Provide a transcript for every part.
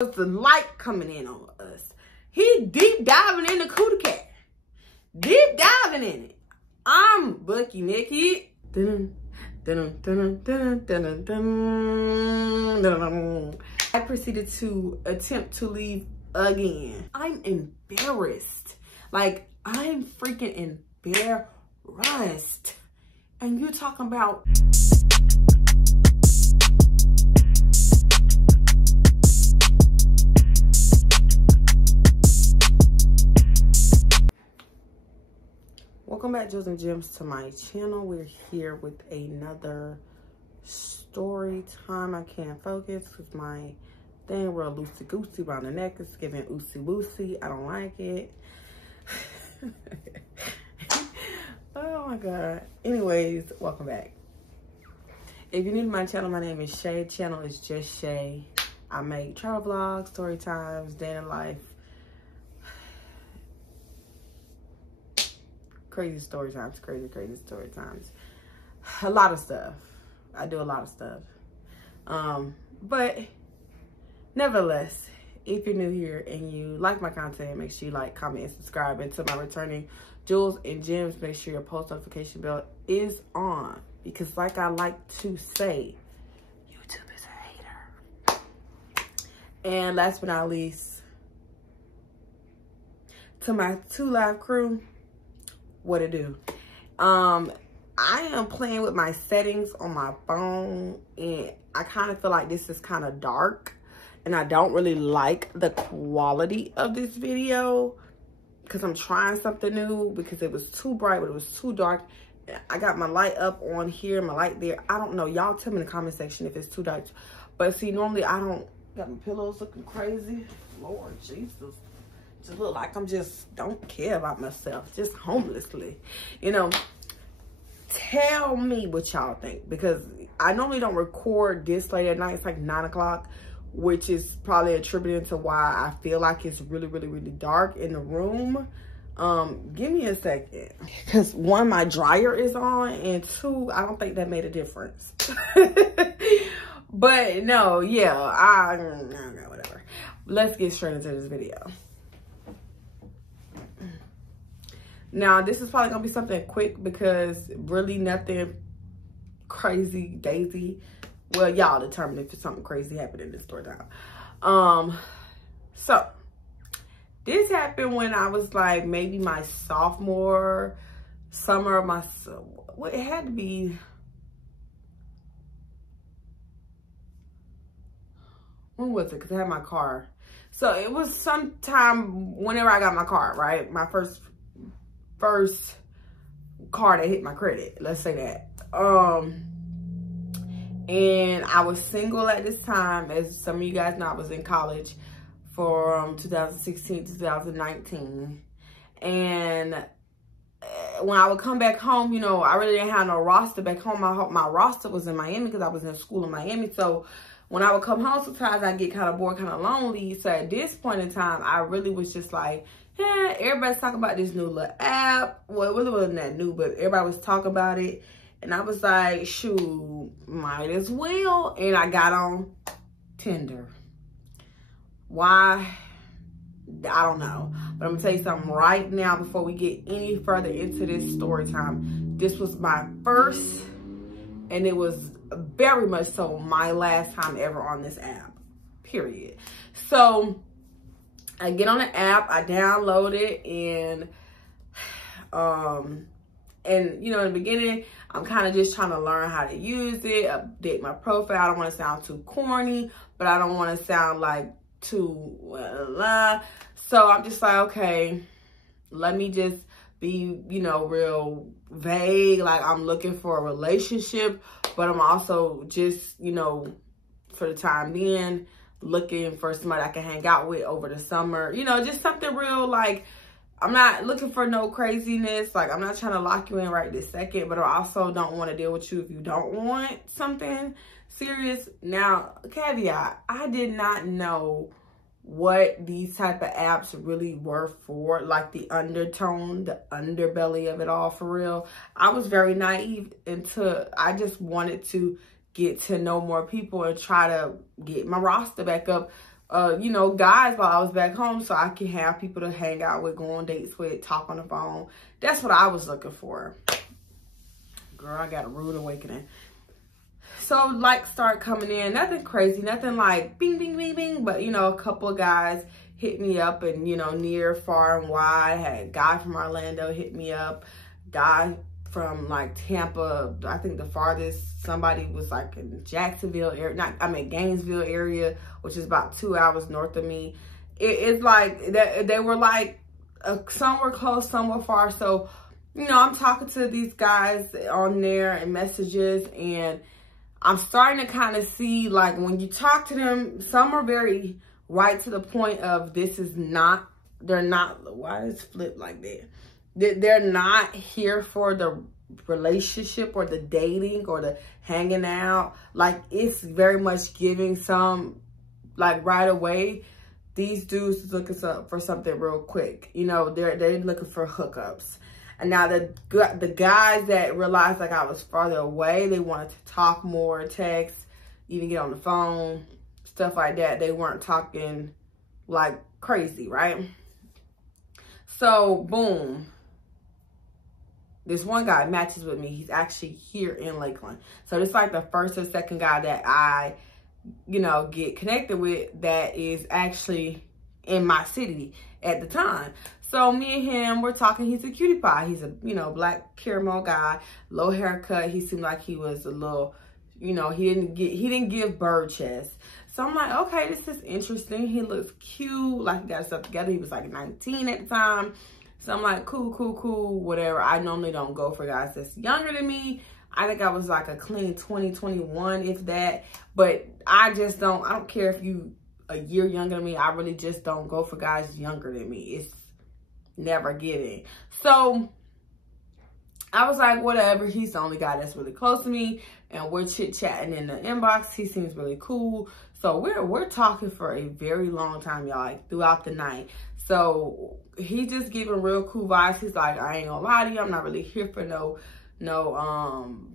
was the light coming in on us. He deep diving in the cootie cat. Deep diving in it. I'm Bucky naked. Dun, dun, dun, dun, dun, dun, dun. I proceeded to attempt to leave again. I'm embarrassed. Like, I'm freaking embarrassed. And you're talking about... Welcome back, Jews and Jems, to my channel. We're here with another story time. I can't focus because my thing real loosey-goosey around the neck. It's giving oosey-woosey. I don't like it. Oh my God. Anyways, welcome back. If you're new to my channel, my name is Shaye. Channel is just Shaye. I make travel vlogs, story times, day in life. Crazy story times, crazy story times. A lot of stuff. I do a lot of stuff. But nevertheless, if you're new here and you like my content, make sure you like, comment, and subscribe. And to my returning Jews and Jems, make sure your post notification bell is on. Because like I like to say, YouTube is a hater. And last but not least, to my 2 Live crew, what it do? I am playing with my settings on my phone, and I kind of feel like this is kind of dark, and I don't really like the quality of this video because I'm trying something new, because it was too bright, but it was too dark. I got my light up on here, my light there. I don't know. Y'all tell me in the comment section if it's too dark. But see, normally I don't got my pillows looking crazy. Lord Jesus. Just look like I'm just don't care about myself, just homelessly, you know. Tell me what y'all think, because I normally don't record this late at night. It's like 9 o'clock, which is probably attributed to why I feel like it's really dark in the room. Give me a second, because 1, my dryer is on, and 2, I don't think that made a difference. But no, yeah, whatever. Let's get straight into this video. Now, this is probably going to be something quick because really nothing crazy, daisy. Well, y'all determine if it's something crazy happened in this story time. So, this happened when I was like maybe my sophomore summer of my... Well, it had to be... When was it? Because I had my car. So, it was sometime whenever I got my car, right? My first car that hit my credit, let's say that. And I was single at this time. As some of you guys know, I was in college from 2016 to 2019. And when I would come back home, you know, I really didn't have no roster back home. My roster was in Miami because I was in school in Miami. So when I would come home, sometimes I'd get kind of bored, kind of lonely. So at this point in time, I really was just like, yeah, everybody's talking about this new little app. Well, it really wasn't that new, but everybody was talking about it. And I was like, shoot, might as well. And I got on Tinder. Why? I don't know. But I'm going to tell you something right now before we get any further into this story time. This was my first, and it was very much so my last time ever on this app. Period. So I get on the app, I download it, and you know, in the beginning, I'm kind of just trying to learn how to use it, update my profile. I don't want to sound too corny, but I don't want to sound like too so I'm just like, okay, let me just be, you know, real vague. Like, I'm looking for a relationship, but I'm also just, you know, for the time being, looking for somebody I can hang out with over the summer. You know, just something real. Like, I'm not looking for no craziness. Like, I'm not trying to lock you in right this second, but I also don't want to deal with you if you don't want something serious. Now, caveat, I did not know what these type of apps really were for, like the undertone, the underbelly of it all, for real. I was very naive into, I just wanted to get to know more people and try to get my roster back up you know, guys while I was back home so I can have people to hang out with, go on dates with, talk on the phone. That's what I was looking for. Girl, I got a rude awakening. So, like, start coming in. Nothing crazy. Nothing like bing, bing, bing, bing. But, you know, a couple of guys hit me up and, you know, near, far, and wide. Had a guy from Orlando hit me up. Guy from, like, Tampa. I think the farthest somebody was, like, in Jacksonville area. Gainesville area, which is about 2 hours north of me. It's like, they were, like, some were close, some were far. So, you know, I'm talking to these guys on there and messages, and I'm starting to kind of see, like, when you talk to them, some are very right to the point of they're not, why is it flipped like that? They're not here for the relationship or the dating or the hanging out. Like, it's very much giving some, like, right away. These dudes is looking for something real quick. You know, they're looking for hookups. And now the guys that realized, like, I was farther away, they wanted to talk more, text, even get on the phone, stuff like that. They weren't talking like crazy, right? So, boom. This one guy matches with me. He's actually here in Lakeland. So, it's like the first or second guy that I, you know, get connected with that is actually in my city at the time. So me and him, we're talking. He's a cutie pie. He's a, you know, black caramel guy, low haircut. He seemed like he was a little, you know, he didn't give bird chest. So I'm like, okay, this is interesting. He looks cute, like he got stuff together. He was like 19 at the time. So I'm like, cool, cool, cool, whatever. I normally don't go for guys that's younger than me. I think I was like a clean 20, 21, if that. But I don't care if you a year younger than me. I really just don't go for guys younger than me. It's never getting. So I was like, whatever. He's the only guy that's really close to me. And we're chit-chatting in the inbox. He seems really cool. So we're talking for a very long time, y'all, like throughout the night. So he just giving real cool vibes. He's like, I ain't gonna lie to you. I'm not really here for no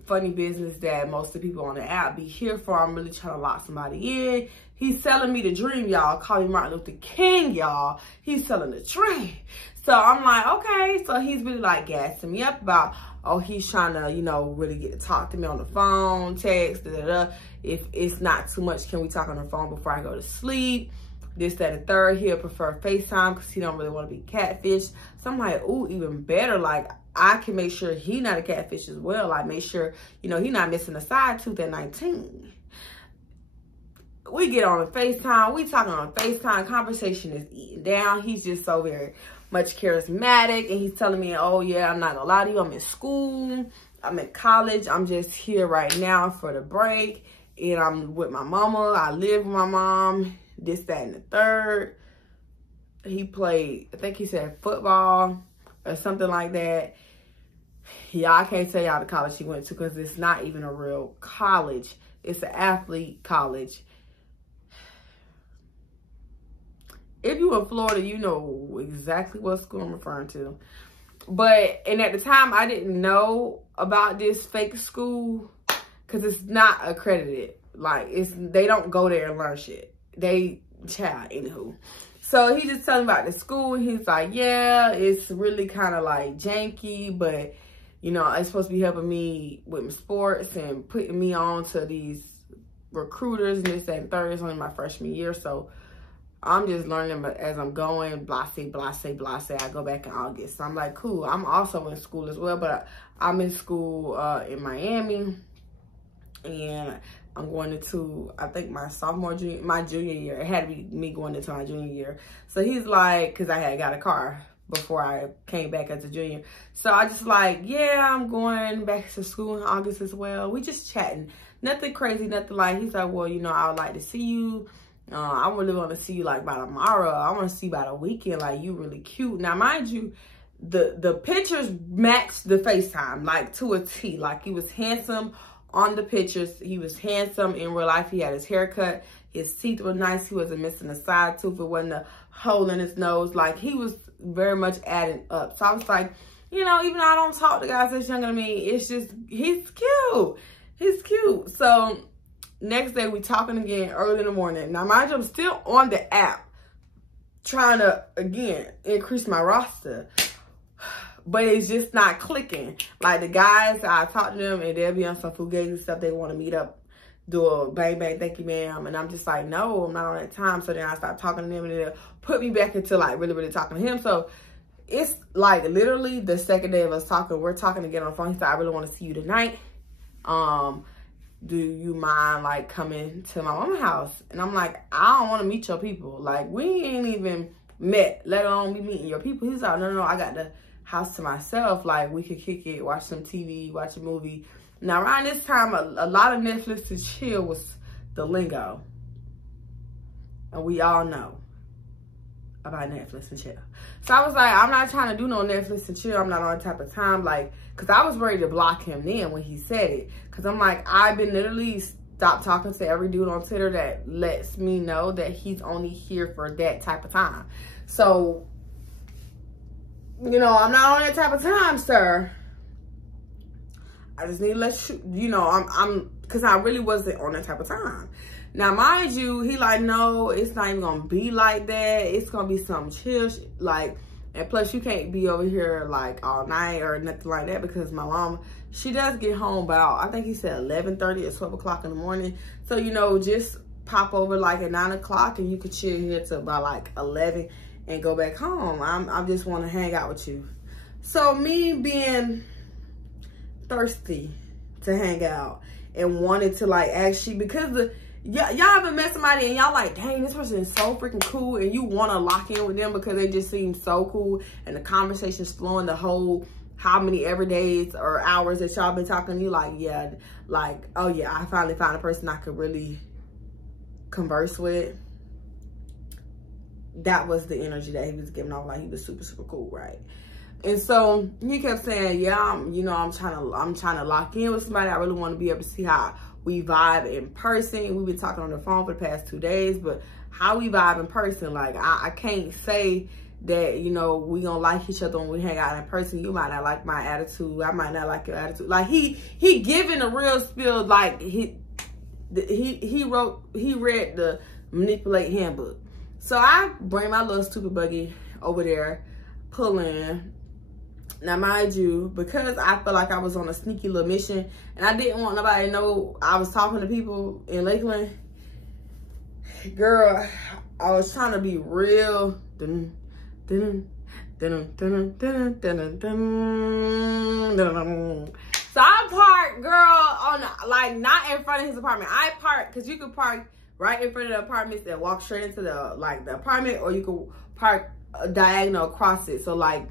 funny business that most of the people on the app be here for. I'm really trying to lock somebody in. He's selling me the dream, y'all. Call me Martin Luther King, y'all. He's selling the dream. So I'm like, okay. So he's really like gassing me up about, oh, he's trying to, you know, really get to talk to me on the phone, text, da-da-da. If it's not too much, can we talk on the phone before I go to sleep? This, that, and third. He'll prefer FaceTime because he don't really want to be catfish. So I'm like, ooh, even better. Like, I can make sure he not a catfish as well. Like, make sure, you know, he not missing a side tooth at 19. We get on a FaceTime. We talking on FaceTime. Conversation is eating down. He's just so very much charismatic. And he's telling me, oh, yeah, I'm not going to lie to you. I'm in school. I'm in college. I'm just here right now for the break. And I'm with my mama. I live with my mom. This, that, and the third. He played, I think he said football or something like that. Yeah, I can't tell y'all the college he went to because it's not even a real college. It's an athlete college. If you in Florida, you know exactly what school I'm referring to. And at the time, I didn't know about this fake school because it's not accredited. Like, they don't go there and learn shit. Anywho. So he just telling me about the school. He's like, yeah, it's really kind of like janky, but you know, it's supposed to be helping me with my sports and putting me on to these recruiters and this, that, and third. It's only my freshman year, so I'm just learning as I'm going, blase, blase, blase. I go back in August. So I'm like, cool. I'm also in school as well, but I'm in school in Miami. And I'm going into, I think, my junior year. It had to be me going into my junior year. So he's like, because I had got a car before I came back as a junior. So I just like, yeah, I'm going back to school in August as well. We just chatting. Nothing crazy, nothing like. He's like, well, you know, I would like to see you. I really want to see you like by tomorrow. I want to see you by the weekend. Like, you really cute. Now, mind you, the pictures matched the FaceTime, like to a T. Like, he was handsome on the pictures. He was handsome in real life. He had his haircut. His teeth were nice. He wasn't missing a side tooth. It wasn't a hole in his nose. Like, he was very much adding up. So I was like, you know, even though I don't talk to guys that's younger than me, it's just, he's cute. He's cute. So Next day, we talking again early in the morning. Now, mind you, I'm still on the app trying to, again, increase my roster. But it's just not clicking. Like, the guys, I talk to them, and they'll be on some fugazi stuff. They want to meet up, do a bang, bang, thank you, ma'am. And I'm just like, no, I'm not on that time. So then I start talking to them, and they'll put me back into, like, really, really talking to him. So it's, like, literally the second day of us talking. We're talking again on the phone. He said, I really want to see you tonight. Do you mind, like, coming to my mama's house? And I'm like, I don't want to meet your people. Like, we ain't even met, let alone be meeting your people. He's like, no, I got the house to myself. Like, we could kick it, watch some TV, watch a movie. Now, around this time, a lot of Netflix and chill was the lingo. And we all know about Netflix and chill. So I was like, I'm not trying to do no Netflix and chill. I'm not on that type of time. Like, because I was ready to block him then when he said it. Because I'm like, I've been literally stopped talking to every dude on Twitter that lets me know that he's only here for that type of time. So, you know, I'm not on that type of time, sir. I just need to let you know, because I really wasn't on that type of time. Now, mind you, he like, no, it's not even going to be like that. It's going to be some chill, like, and plus you can't be over here like all night or nothing like that because my mom, she does get home about, I think he said 11:30 or 12 o'clock in the morning. So, you know, just pop over like at 9 o'clock and you could chill here till about like 11 and go back home. I just want to hang out with you. So me being thirsty to hang out and wanted to like actually, because y'all haven't met somebody and y'all like, dang, this person is so freaking cool, and you want to lock in with them because they just seem so cool and the conversation's flowing the whole how many every days or hours that y'all been talking. You like, yeah, like, oh yeah, I finally found a person I could really converse with. That was the energy that he was giving off. Like, he was super, super cool, right? And so he kept saying, yeah, I'm trying to lock in with somebody. I really want to be able to see how we vibe in person. We've been talking on the phone for the past 2 days, but how we vibe in person, like, I can't say that, you know, we gonna like each other when we hang out in person. You might not like my attitude. I might not like your attitude. Like, he giving a real spill. Like, he read the manipulate handbook. So I bring my little stupid buggy over there, pull in. Now, mind you, because I felt like I was on a sneaky little mission and I didn't want nobody to know I was talking to people in Lakeland, girl, I was trying to be real. So I parked, girl, on, like, not in front of his apartment. I parked, because you could park right in front of the apartments and walk straight into the, like, the apartment, or you could park diagonal across it. So, like,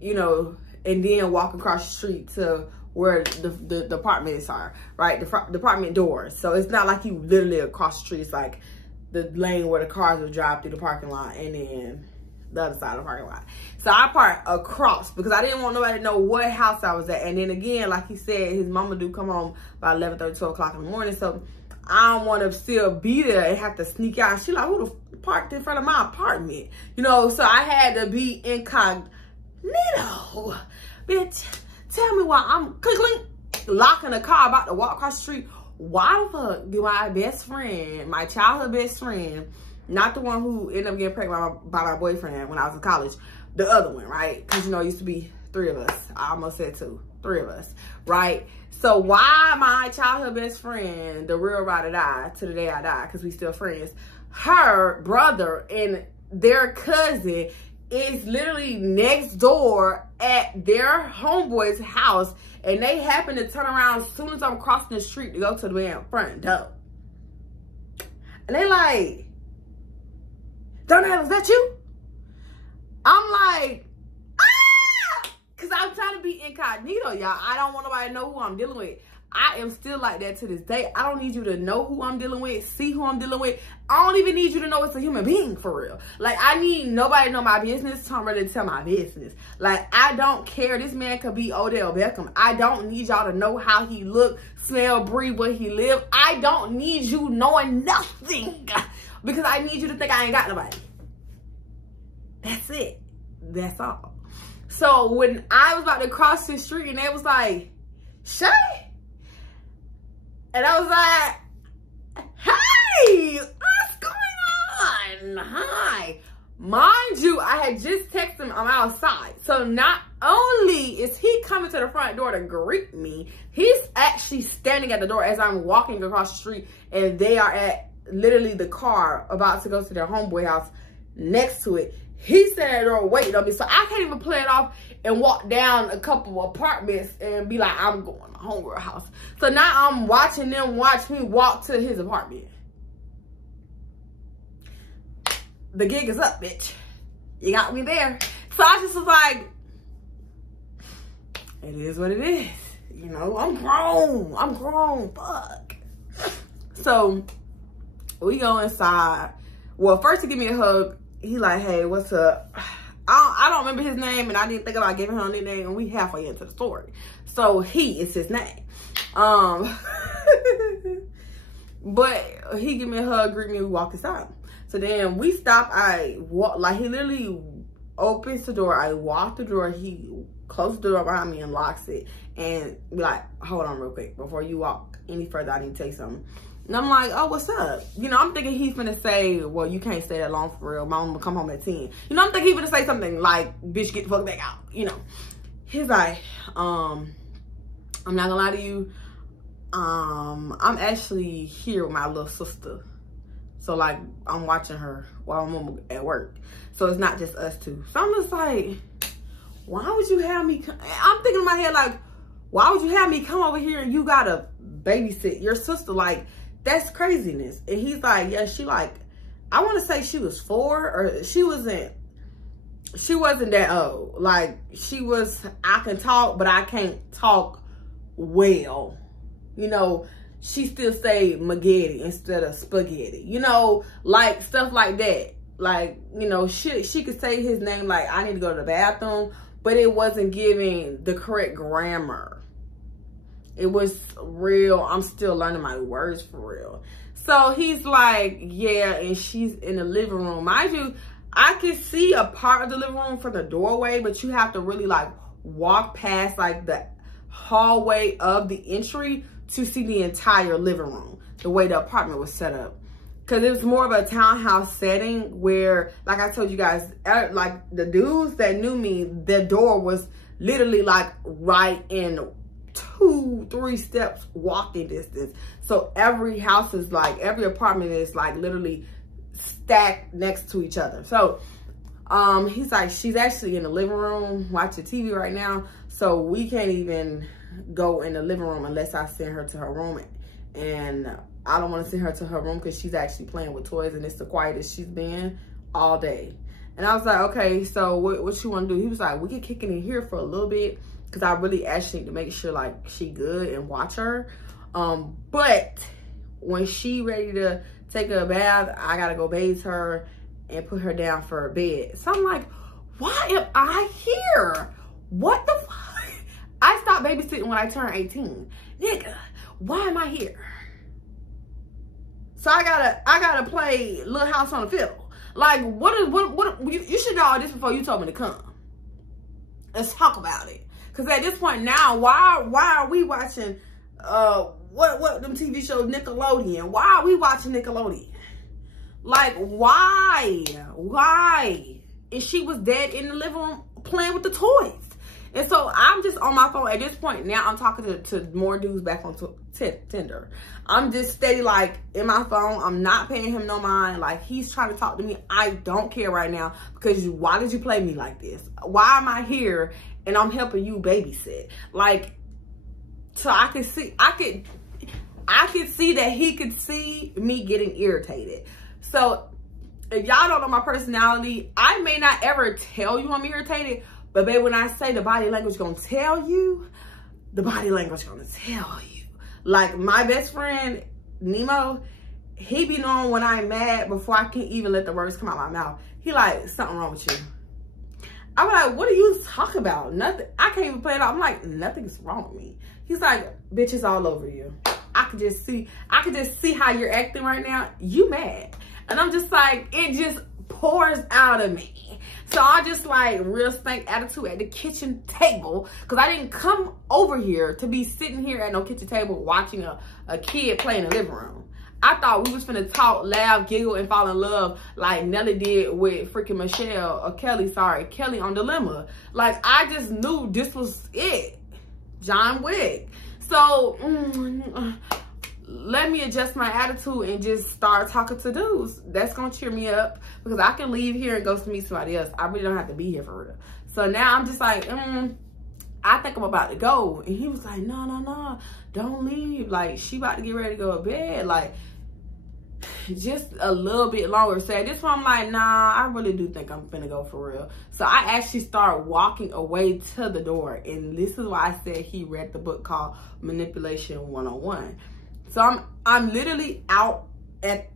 you know, and then walk across the street to where the apartments are, right? The apartment doors. So it's not like you literally across the street. It's like the lane where the cars will drive through the parking lot and then the other side of the parking lot. So I parked across because I didn't want nobody to know what house I was at. And then again, like he said, his mama do come home about 11:30, 12 o'clock in the morning. So I don't want to still be there and have to sneak out. She like, who the parked in front of my apartment? You know, so I had to be incognito. Bitch, tell me why I'm locking the car about to walk across the street. Why the fuck do my best friend, my childhood best friend, not the one who ended up getting pregnant by my boyfriend when I was in college, the other one, right? Because, you know, it used to be 3 of us. I almost said 2. 3 of us, right? So why my childhood best friend, the real ride or die, to the day I die, because we still friends, her brother and their cousin is literally next door at their homeboy's house, and they happen to turn around as soon as I'm crossing the street to go to the front door. And they like, Donald, is that you? I'm like, ah! Because I'm trying to be incognito, y'all. I don't want nobody to know who I'm dealing with. I am still like that to this day. I don't need you to know who I'm dealing with, see who I'm dealing with. I don't even need you to know it's a human being, for real. Like, I need nobody to know my business, so I'm ready to tell my business. Like, I don't care. This man could be Odell Beckham. I don't need y'all to know how he look, smell, breathe, where he live. I don't need you knowing nothing because I need you to think I ain't got nobody. That's it. That's all. So when I was about to cross the street and they was like, Shaye? And I was like, Hey, what's going on? Hi. Mind you, I had just texted him I'm outside. So not only is he coming to the front door to greet me, he's actually standing at the door as I'm walking across the street, and they are at literally the car about to go to their homeboy house next to it. He's standing at the door waiting on me. So I can't even play it off and walk down a couple of apartments and be like, I'm going to my homegirl house. So now I'm watching them watch me walk to his apartment. The gig is up, bitch. You got me there. So I just was like, it is what it is. You know, I'm grown. I'm grown. Fuck. So we go inside. Well, first he give me a hug. He like, hey, what's up? I don't remember his name, and I didn't think about giving him a nickname, and we halfway into the story. So he is his name. But he give me a hug, greet me, we walk inside. So then we stop. I walk, like he literally opens the door. I walk the door. He closes the door behind me and locks it. And be like, hold on real quick. Before you walk any further, I need to tell you something. And I'm like, oh, what's up? You know, I'm thinking he's finna say, well, you can't stay that long for real. My mom will come home at 10. You know, I'm thinking he's finna say something like, bitch, get the fuck back out. You know. He's like, I'm not gonna lie to you. I'm actually here with my little sister. So, like, I'm watching her while I'm at work. So, it's not just us two. So, I'm just like, why would you have me come? I'm thinking in my head, like, why would you have me come over here and you gotta babysit your sister? Like, that's craziness. And he's like, yeah, she like, I want to say she was 4 or she wasn't that old. Like, she was, I can talk, but I can't talk well. You know, she still say spaghetti instead of spaghetti. You know, like stuff like that. Like, you know, she could say his name like, I need to go to the bathroom, but it wasn't giving the correct grammar. It was real, I'm still learning my words for real. So he's like, yeah, and she's in the living room. Mind you, I can see a part of the living room from the doorway, but you have to really like walk past like the hallway of the entry to see the entire living room, the way the apartment was set up. Because it was more of a townhouse setting where, like I told you guys, like the dudes that knew me, their door was literally like right in 2-3 steps walking distance. So every house is like, every apartment is like literally stacked next to each other. So he's like, she's actually in the living room watching TV right now. So we can't even go in the living room unless I send her to her room. And I don't want to send her to her room because she's actually playing with toys and it's the quietest she's been all day. And I was like, okay, so what you want to do? He was like, we can kick it in here for a little bit because I really actually need to make sure like she good and watch her. But when she ready to take a bath, I got to go bathe her and put her down for bed. So I'm like, why am I here? What the fuck? I stopped babysitting when I turned 18. Nigga, why am I here? So I gotta play Little House on the Fiddle. Like, what you should know all this before you told me to come. Let's talk about it. Cause at this point now, why are we watching what them TV shows, Nickelodeon? Why are we watching Nickelodeon? Like, why? And she was dead in the living room playing with the toys. And so I'm just on my phone. At this point now, I'm talking to more dudes back on Tinder. I'm just steady like in my phone. I'm not paying him no mind. Like, he's trying to talk to me. I don't care right now because why did you play me like this? Why am I here and I'm helping you babysit? Like, so I could see that he could see me getting irritated. So if y'all don't know my personality, I may not ever tell you I'm irritated. But babe, when I say the body language gonna tell you, the body language gonna tell you. Like my best friend, Nemo, he be knowing when I'm mad before I can even let the words come out my mouth. He like, something wrong with you. I'm like, what are you talking about? Nothing. I can't even play it out. I'm like, nothing's wrong with me. He's like, bitch, it's all over you. I could just see how you're acting right now. You mad. And I'm just like, it just pours out of me. So I just like real stank attitude at the kitchen table because I didn't come over here to be sitting here at no kitchen table watching a kid play in the living room. I thought we was finna talk, laugh, giggle, and fall in love like Nelly did with freaking Kelly on Dilemma. Like, I just knew this was it. John Wick. So, let me adjust my attitude and just start talking to dudes. That's gonna cheer me up, because I can leave here and go to meet somebody else. I really don't have to be here for real. So now I'm just like, I think I'm about to go. And he was like, no, don't leave. Like, she about to get ready to go to bed. Like, just a little bit longer. So at this point, I'm like, nah, I really do think I'm finna go for real. So I actually start walking away to the door. And this is why I said he read the book called Manipulation 101. So I'm literally outside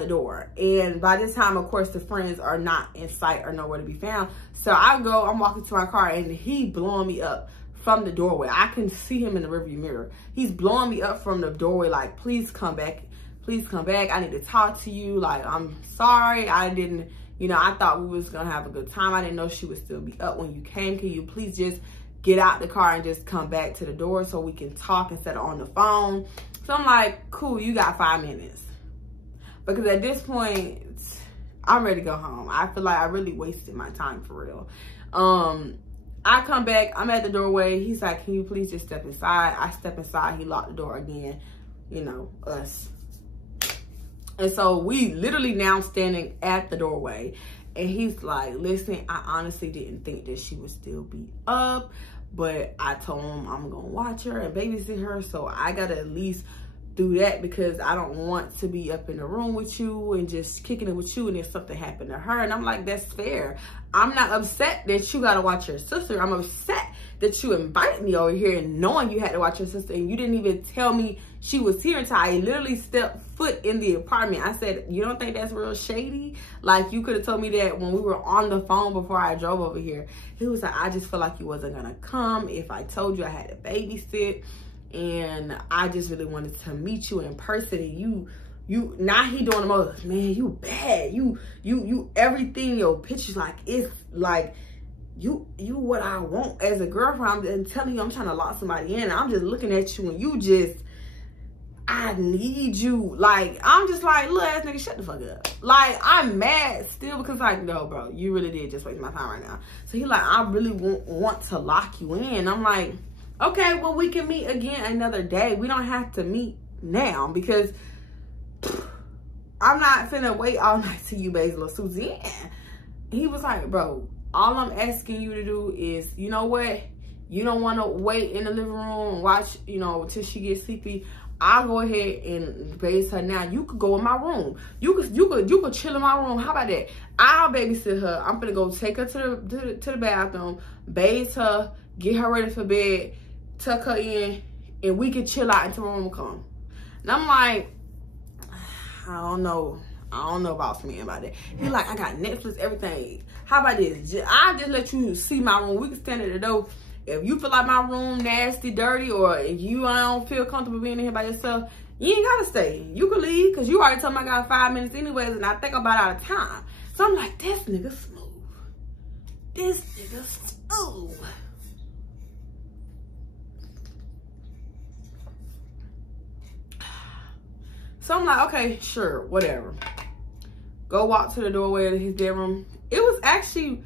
the door. And by this time, of course, the friends are not in sight or nowhere to be found. So I'm walking to my car, and he blowing me up from the doorway. I can see him in the rearview mirror. He's blowing me up from the doorway like, please come back. Please come back. I need to talk to you. Like, I'm sorry. I didn't, I thought we was going to have a good time. I didn't know she would still be up when you came. Can you please just get out the car and just come back to the door so we can talk instead of on the phone? So I'm like, cool, you got 5 minutes. Because at this point, I'm ready to go home. I feel like I really wasted my time for real. I come back, I'm at the doorway. He's like, can you please just step inside? I step inside, he locked the door again, us. And so we literally now standing at the doorway. And he's like, listen, I honestly didn't think that she would still be up. But I told him I'm going to watch her and babysit her. So I got to at least do that, because I don't want to be up in the room with you and just kicking it with you and if something happened to her. And I'm like, that's fair. I'm not upset that you got to watch your sister. I'm upset that you invited me over here and knowing you had to watch your sister, and you didn't even tell me she was here until I literally stepped foot in the apartment. I said, you don't think that's real shady? Like, you could have told me that when we were on the phone before I drove over here. He was like, I just feel like you wasn't gonna come if I told you I had to babysit, and I just really wanted to meet you in person. And you now he doing the most, man, you bad, you everything, your pictures, like, it's like you what I want as a girlfriend. I'm telling you, I'm trying to lock somebody in. I'm just looking at you and you just, I need you. Like, I'm just like, little ass nigga, shut the fuck up. Like, I'm mad still, because like, no, bro, you really did just waste my time right now. So he like, I really want to lock you in. I'm like, okay, well, we can meet again another day. We don't have to meet now, because I'm not finna wait all night till you bathe little Suzanne. He was like, bro, all I'm asking you to do is, you know what? You don't want to wait in the living room and watch, till she gets sleepy. I'll go ahead and bathe her now. You could go in my room. You could chill in my room. How about that? I'll babysit her. I'm gonna go take her to the bathroom, bathe her, get her ready for bed, tuck her in, and we can chill out until my room come. And I'm like, I don't know about me about that. He like, I got Netflix, everything. How about this? I'll just let you see my room. We can stand at the door. If you feel like my room nasty, dirty, or I don't feel comfortable being in here by yourself, you ain't gotta stay. You can leave, because you already told me I got 5 minutes anyways, and I think I'm about out of time. So I'm like, this nigga smooth. This nigga smooth. So I'm like, okay, sure, whatever. Go walk to the doorway of his bedroom. It was actually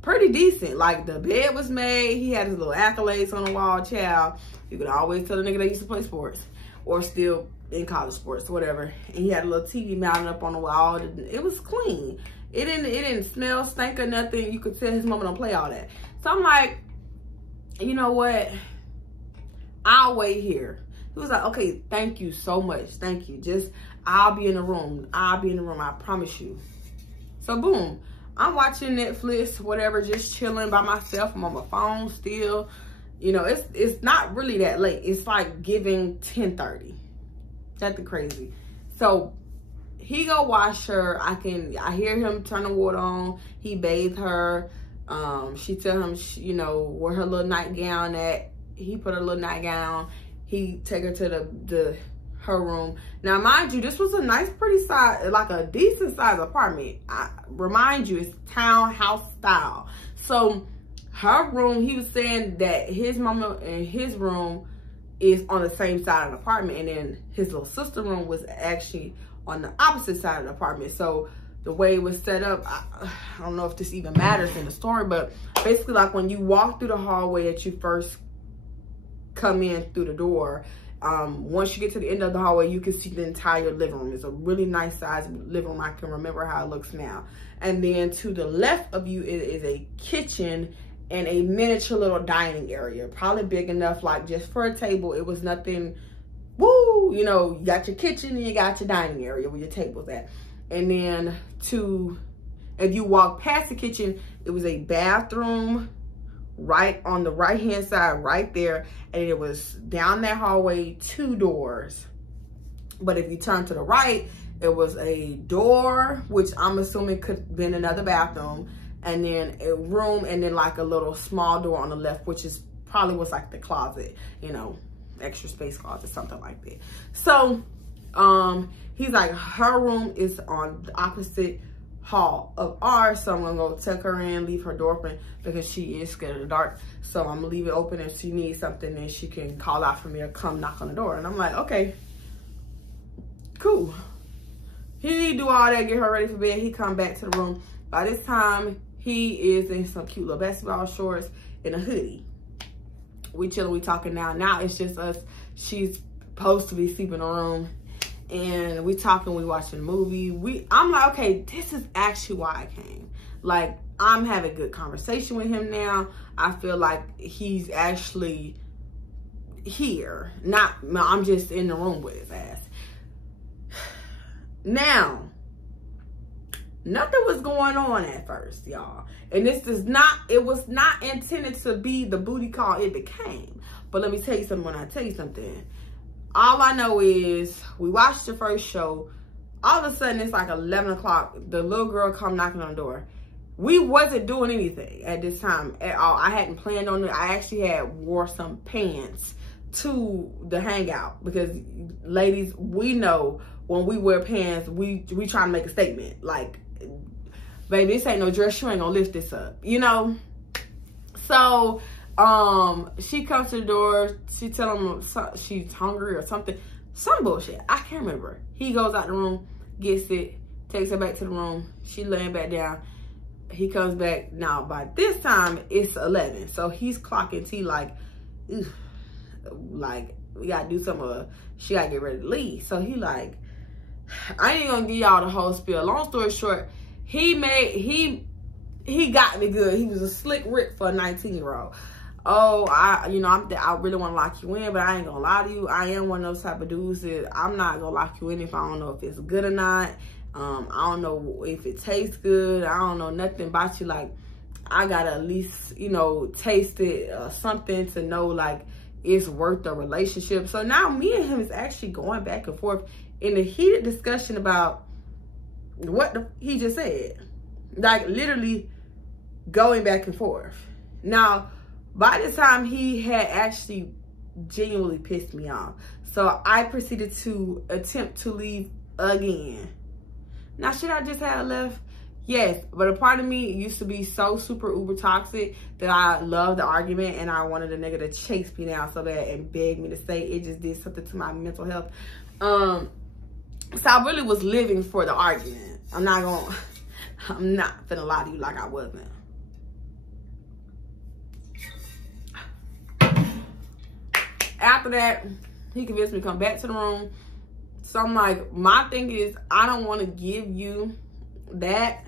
pretty decent. Like, the bed was made. He had his little accolades on the wall, child. You could always tell the nigga they used to play sports or still in college sports, whatever. And he had a little TV mounted up on the wall. It was clean. It didn't smell, stink, or nothing. You could tell his mama don't play all that. So I'm like, you know what? I'll wait here. He was like, okay, thank you so much. Thank you. Just, I'll be in the room. I'll be in the room. I promise you. So boom. I'm watching Netflix, whatever, just chilling by myself. I'm on my phone still. It's not really that late. It's like giving 10:30. Nothing crazy. So he go wash her. I hear him turn the water on. He bathed her. She tell him, where her little nightgown at. He put her little nightgown. He take her to her room. Now, mind you, this was a nice, pretty size, like a decent size apartment. I remind you, it's townhouse style. So her room, he was saying that his mama in his room, is on the same side of the apartment, and then his little sister room was actually on the opposite side of the apartment. So the way it was set up, I don't know if this even matters in the story, but basically like when you walk through the hallway that you first come in through the door, once you get to the end of the hallway, you can see the entire living room. It's a really nice size living room. I can remember how it looks now. And then to the left of you, it is a kitchen and a miniature little dining area, probably big enough like just for a table. It was nothing, woo, you know, you got your kitchen and you got your dining area where your table's at. And then if you walk past the kitchen, it was a bathroom right on the right hand side right there, and it was down that hallway 2 doors. But if you turn to the right, it was a door, which I'm assuming could have been another bathroom, and then a room, and then like a little small door on the left, which is probably was like the closet, you know, extra space closet, something like that. So he's like, her room is on the opposite hall of ours, so I'm gonna go tuck her in, leave her door open because she is scared of the dark. So I'm gonna leave it open, if she needs something then she can call out for me or come knock on the door. And I'm like, okay, cool. He do all that, get her ready for bed. He come back to the room. By this time, he is in some cute little basketball shorts and a hoodie. We chilling, we talking now. Now it's just us. She's supposed to be sleeping in the room. And we talking, we watching a movie. I'm like, okay, this is actually why I came. Like, I'm having good conversation with him now. I feel like he's actually here. I'm just in the room with his ass. Now, nothing was going on at first, y'all. And it was not intended to be the booty call it became. But let me tell you something, when I tell you something, all I know is we watched the first show. All of a sudden, it's like 11 o'clock. The little girl come knocking on the door. We wasn't doing anything at this time at all. I hadn't planned on it. I actually had wore some pants to the hangout because, ladies, we know when we wear pants, we trying to make a statement. Like, baby, this ain't no dress. You ain't gonna lift this up, you know? So she comes to the door. She tell him she's hungry or something. Some bullshit. I can't remember. He goes out the room, gets it, takes her back to the room. She laying back down. He comes back. Now, by this time, it's 11. So he's clocking T like, ugh, like, we gotta do something. She gotta get ready to leave. So he like, I ain't gonna give y'all the whole spiel. Long story short, he got me good. He was a slick Rick for a 19-year-old. Oh, I really want to lock you in, but I ain't gonna lie to you. I am one of those type of dudes that I'm not gonna lock you in if I don't know if it's good or not. I don't know if it tastes good. I don't know nothing about you. Like, I gotta at least, you know, taste it or something to know like it's worth the relationship. So now me and him is actually going back and forth in a heated discussion about what he just said. Like, literally going back and forth. Now, by the time he had actually genuinely pissed me off. So I proceeded to attempt to leave again. Now, should I just have left? Yes, but a part of me used to be so super uber toxic that I loved the argument and I wanted a nigga to chase me down so bad and beg me to stay. It just did something to my mental health. So I really was living for the argument. I'm not finna lie to you like I wasn't. After that, he convinced me to come back to the room. So I'm like, my thing is, I don't want to give you that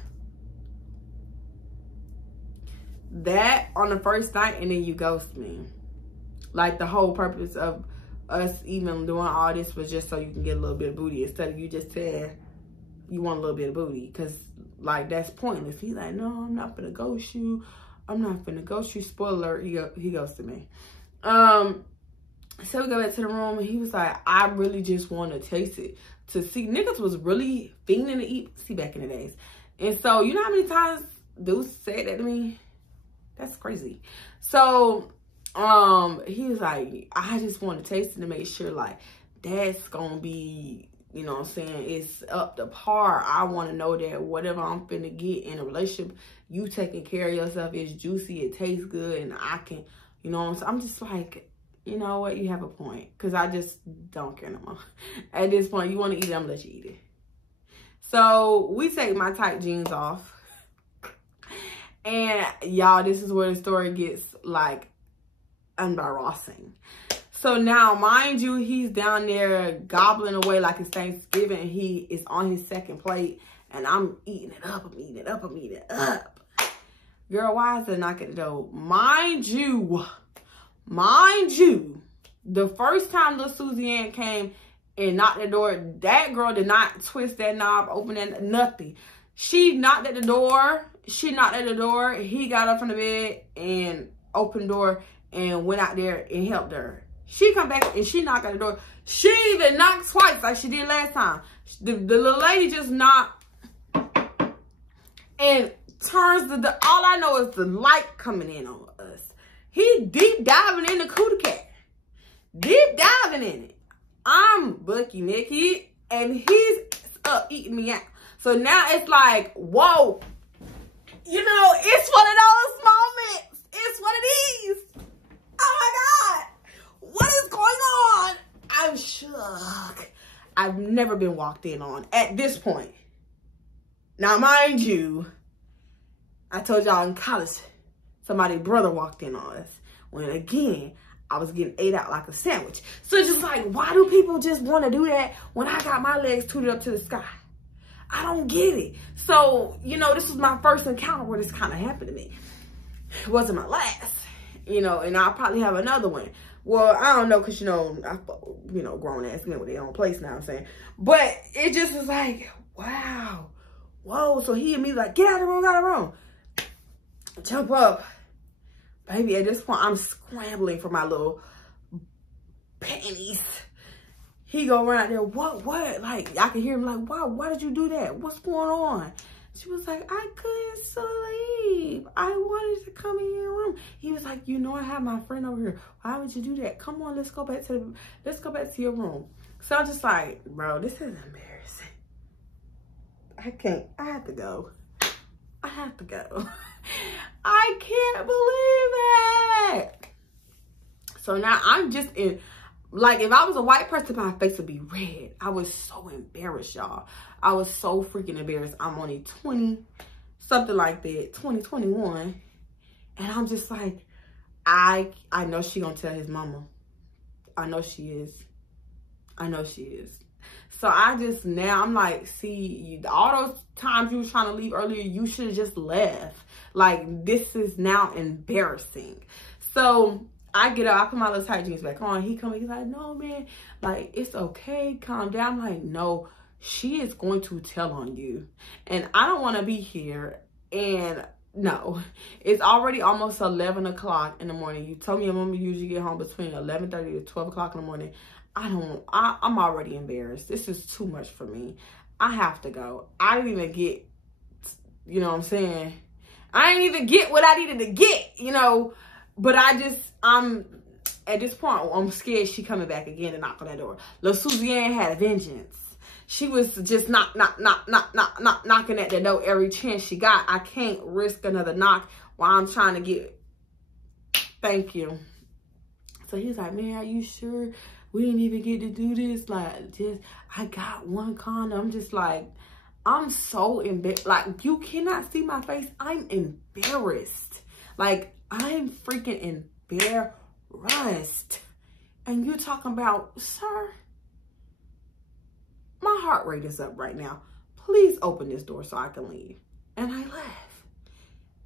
on the first night and then you ghost me. Like, the whole purpose of us even doing all this was just so you can get a little bit of booty instead of you just saying you want a little bit of booty, because like that's pointless. He's like, no, I'm not gonna ghost you. I'm not gonna ghost you. Spoiler alert, he ghosted me. So we go back to the room and he was like, I really just want to taste it to see. Niggas was really fiending to eat. See, back in the days. And so, you know how many times dudes said that to me? That's crazy. So he was like, I just want to taste it to make sure like that's gonna be, you know what I'm saying, it's up to par. I want to know that whatever I'm finna get in a relationship, you taking care of yourself, it's juicy, it tastes good, and I can, you know what I'm saying? I'm just like, you know what? You have a point. Because I just don't care no more. At this point, you want to eat it, I'm going to let you eat it. So, we take my tight jeans off. And, y'all, this is where the story gets, like, embarrassing. So, now, mind you, he's down there gobbling away like it's Thanksgiving. And he is on his second plate. And I'm eating it up. I'm eating it up. I'm eating it up. Girl, why is there knock at the door? Mind you, the first time little Susie Ann came and knocked at the door, that girl did not twist that knob, open that, nothing. She knocked at the door. He got up from the bed and opened the door and went out there and helped her. She come back and she knocked at the door. She even knocked twice like she did last time. The little lady just knocked and turns all I know is the light coming in on us. He deep diving in the cootie cat. Deep diving in it. I'm Bucky Nicky and he's up eating me out. So now it's like, whoa. You know, it's one of those moments. It's one of these. Oh my God. What is going on? I'm shook. I've never been walked in on at this point. Now, mind you, I told y'all in college, somebody's brother walked in on us. When again, I was getting ate out like a sandwich. So it's just like, why do people just want to do that when I got my legs tooted up to the sky? I don't get it. So, you know, this was my first encounter where this kind of happened to me. It wasn't my last, you know, and I'll probably have another one. Well, I don't know, because, you know, grown-ass men with their own place now, I'm saying. But it just was like, wow. Whoa. So he and me like, get out of the room, get out of the room. Jump up. Baby, at this point, I'm scrambling for my little panties. He go run out there, what? Like, I can hear him like, wow, why did you do that? What's going on? She was like, I couldn't sleep. I wanted to come in your room. He was like, you know, I have my friend over here. Why would you do that? Come on, let's go back to your room. So I'm just like, bro, this is embarrassing. I have to go. I have to go. I can't believe it. So now I'm just in, like, if I was a white person, my face would be red. I was so embarrassed, y'all. I was so freaking embarrassed. I'm only 20, something like that, 21. And I'm just like, I know she gonna tell his mama. I know she is. So I just, now I'm like, see, all those times you was trying to leave earlier, you should have just left. Like, this is now embarrassing. So I get up, I put my little tight jeans back on. He he's like, no, man, like, it's okay, calm down. I'm like, no, she is going to tell on you. And I don't want to be here. And no, it's already almost 11 o'clock in the morning. You told me your mama usually get home between 11:30 to 12 o'clock in the morning. I'm already embarrassed. This is too much for me. I have to go. I didn't even get, you know what I'm saying? I didn't even get what I needed to get, you know? But I'm at this point, I'm scared she coming back again to knock on that door. Little Susie Ann had a vengeance. She was just knocking at the door every chance she got. I can't risk another knock while I'm trying to get, thank you. So he's like, man, are you sure? We didn't even get to do this. Like, just, I got one condom. I'm just like, I'm so embarrassed. Like, you cannot see my face. I'm embarrassed. Like, I'm freaking embarrassed. And you're talking about, sir, my heart rate is up right now. Please open this door so I can leave. And I laugh.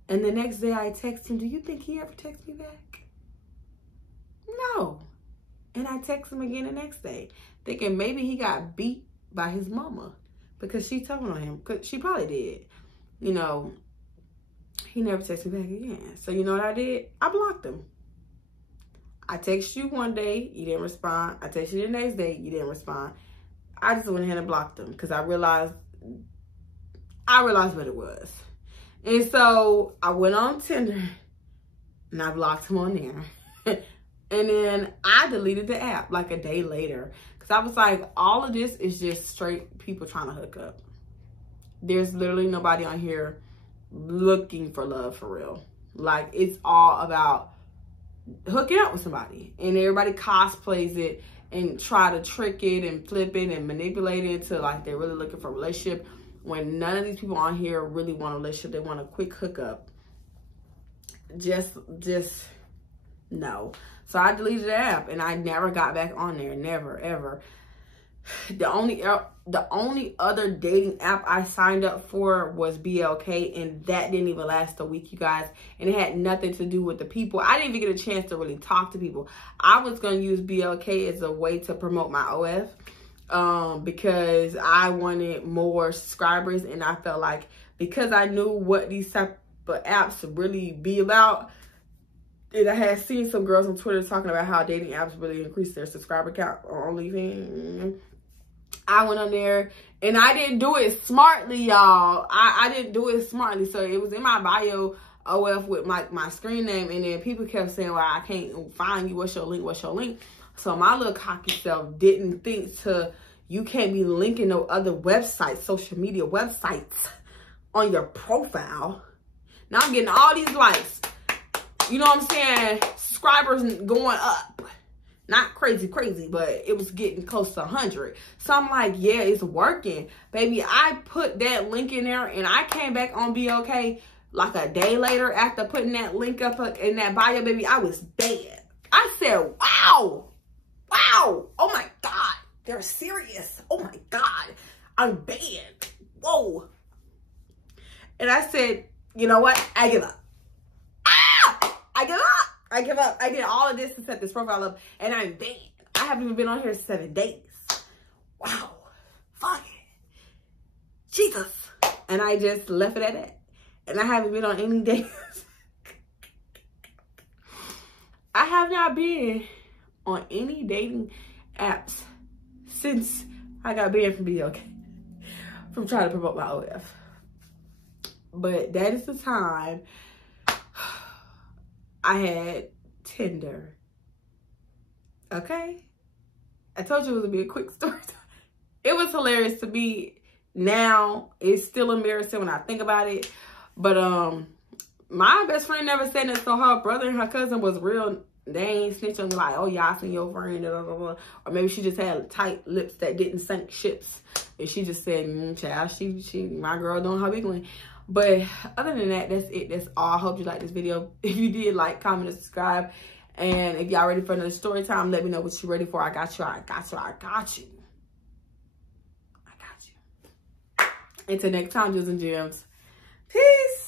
And the next day I text him, do you think he ever texts me back? No. And I text him again the next day, thinking maybe he got beat by his mama because she told on him. Because she probably did. You know, he never texted me back again. So you know what I did? I blocked him. I text you one day, you didn't respond. I text you the next day, you didn't respond. I just went ahead and blocked him because I realized what it was. And so I went on Tinder and I blocked him on there. And then I deleted the app like a day later. Because I was like, all of this is just straight people trying to hook up. There's literally nobody on here looking for love for real. Like, it's all about hooking up with somebody. And everybody cosplays it and try to trick it and flip it and manipulate it into like they're really looking for a relationship, when none of these people on here really want a relationship. They want a quick hookup. Just no. So I deleted the app and I never got back on there. Never, ever. The only other dating app I signed up for was BLK, and that didn't even last a week, you guys. And it had nothing to do with the people. I didn't even get a chance to really talk to people. I was going to use BLK as a way to promote my OF, because I wanted more subscribers, and I felt like because I knew what these type of apps really be about, and I had seen some girls on Twitter talking about how dating apps really increase their subscriber count on OnlyFans. I went on there and I didn't do it smartly, y'all. I didn't do it smartly. So it was in my bio, OF, with my screen name. And then people kept saying, well, I can't find you. What's your link? What's your link? So my little cocky self didn't think you can't be linking no other websites, social media websites on your profile. Now I'm getting all these likes. You know what I'm saying? Subscribers going up. Not crazy, but it was getting close to 100. So I'm like, yeah, it's working. Baby, I put that link in there and I came back on BLK like a day later after putting that link up in that bio, baby. I was banned. I said, wow. Wow. Oh my God. They're serious. Oh my God. I'm banned. Whoa. And I said, you know what? I give up. I give up. I give up. I did all of this to set this profile up, and I'm banned. I haven't even been on here 7 days. Wow. Fuck it. Jesus. And I just left it at that. And I haven't been on any days. I have not been on any dating apps since I got banned from BLK. From trying to promote my OF. But that is the time I had Tinder. Okay? I told you it was going to be a quick story. It was hilarious to me. Now, it's still embarrassing when I think about it. But, my best friend never said that, so her brother and her cousin was real. They ain't snitch on me like, oh, yeah, I seen your friend. Blah, blah, blah. Or maybe she just had tight lips that didn't sink ships. And she just said, child, my girl doing her big one. But other than that, that's it. That's all. I hope you liked this video. If you did, like, comment, and subscribe. And if y'all ready for another story time, let me know what you're ready for. I got you. I got you. I got you. I got you. Until next time, Jews and Jems. Peace.